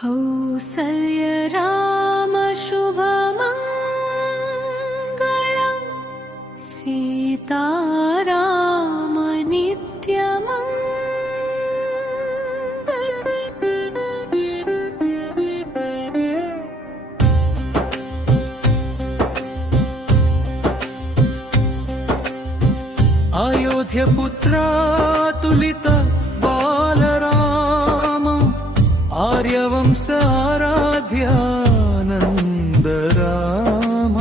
कौसल्य राम शुभमङ्गलं सीताराम नित्यमम्। अयोध्यपुत्रा तुलित बालराम आर्यवंश आराध्यानन्द राम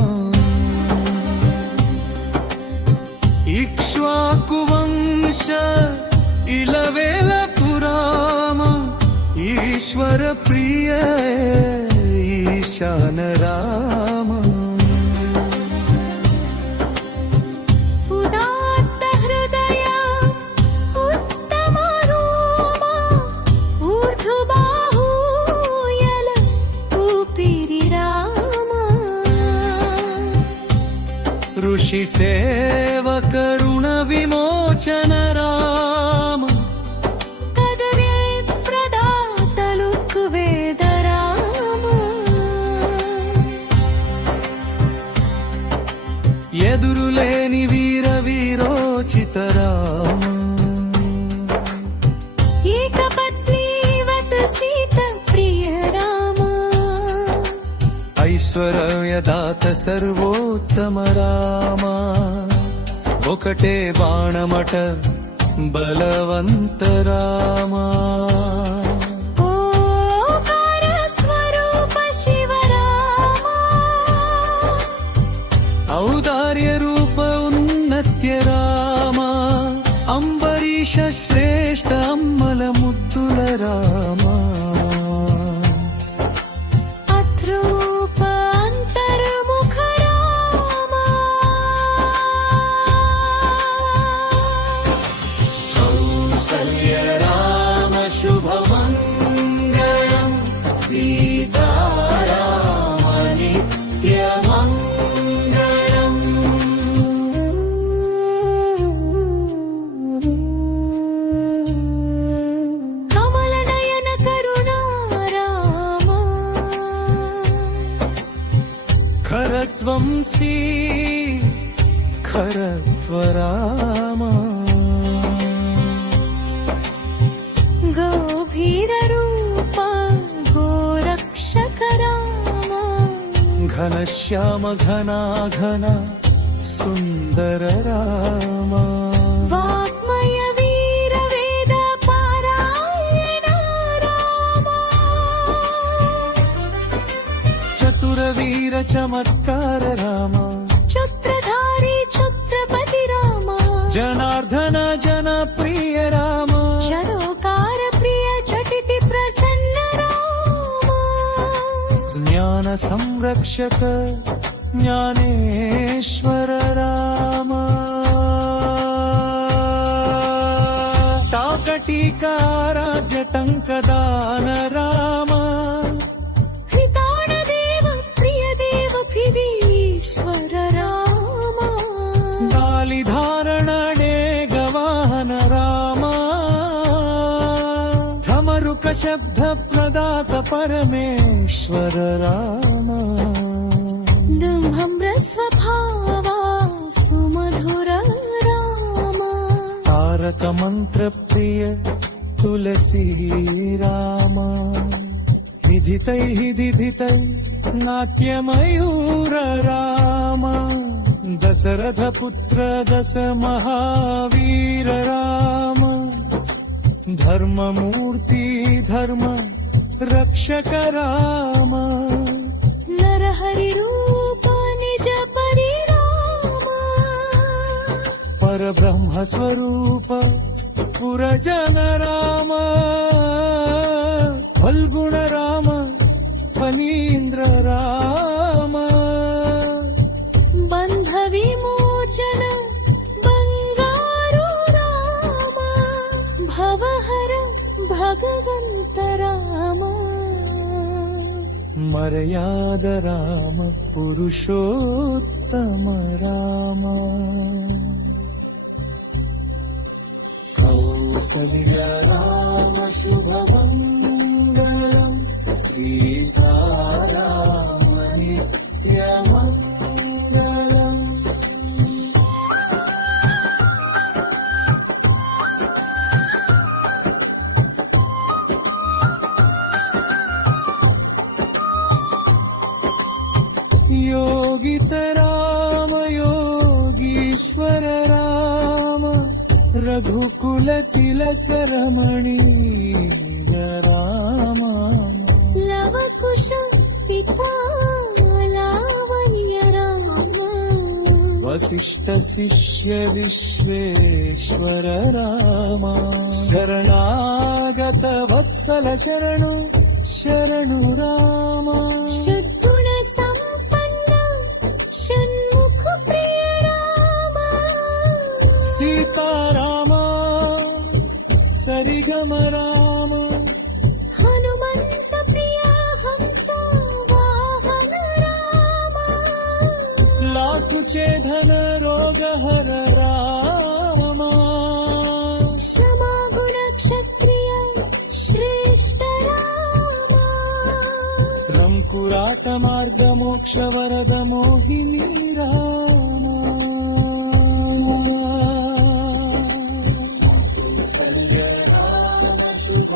इक्ष्वाकुवंश इलवेलपुराम ईश्वर प्रिय ईशान राम ऋषि सेवक ऋण विमोचन राम कदरे प्रदात लुक्वेद राम ఎదురులేని వీర వీరోచిత రామ ఏకపత్నీవత్ సీత ప్రియ రామ ఐశ్వర్యదాత సర్వోత్తమ రామ ఒకటే బాణమట బలవంత రామ ఔదార్య రూప ఉన్నత్య రామ అంబరీష శ్రేష్ఠ అమ్మల ముద్దుల రామ అద్రూప అంతర్ముఖ రామ కౌసల్య రామ శుభమంగళం సీతారామ నిత్యమంగళం खरत्वंसी खरत्वराम गौभीररूप गोरक्षक राम घनश्याम घना घना सुन्दर राम वाग्मय वीर वेद पारायण राम चतुर वीर चमत्कार राम छत्रधारी छत्रपति राम जनार्दन जन प्रिय राम चरोकार प्रिय झटिति प्रसन्न राम ज्ञान संरक्षक ज्ञानेश्वर राम टाकटीकाराज्य टंकदान राम ईश्वर राम बालिधारणणे गवाहन राम धमरुक शब्द प्रदात परमेश्वर राम दुम्भम्र स्वभावा सुमधुर राम तारक मंत्र प्रिय तुलसी राम विधितैः दिधितैः नाट्यमयूर राम दशरथ पुत्र दश महावीर राम धर्ममूर्ति धर्म रक्षक राम नरहरि रूप निज परिराम परब्रह्म स्वरूप पुरजन राम फल्गुण राम फणीन्द्र राम बंध विमोचन बंगारु राम भवहर भगवंत राम मर्याद राम पुरुषोत्तम राम कौसल्य राम शुभमङ्गलम् सीताराम नित्यमङ्गलम् योगित राम योगीश्वर राम रघुकुल तिलक रमणीय राम लव कुश पिता लावण्य राम वसिष्ठ शिष्य विश्वेश्वर राम शरणागत वत्सल शरणु शरणु राम षड्गुण संपन्न षण्मुख प्रिय राम सीताराम सरिगम राम हनुमंत प्रिय हंस वाहन राम लाखुचे धन रोग हर राम क्षमा गुण क्षत्रिय श्रेष्ठ राम रंकुराट मार्ग मोक्ष वरद मोहिनी राम सर्ग राम शुभ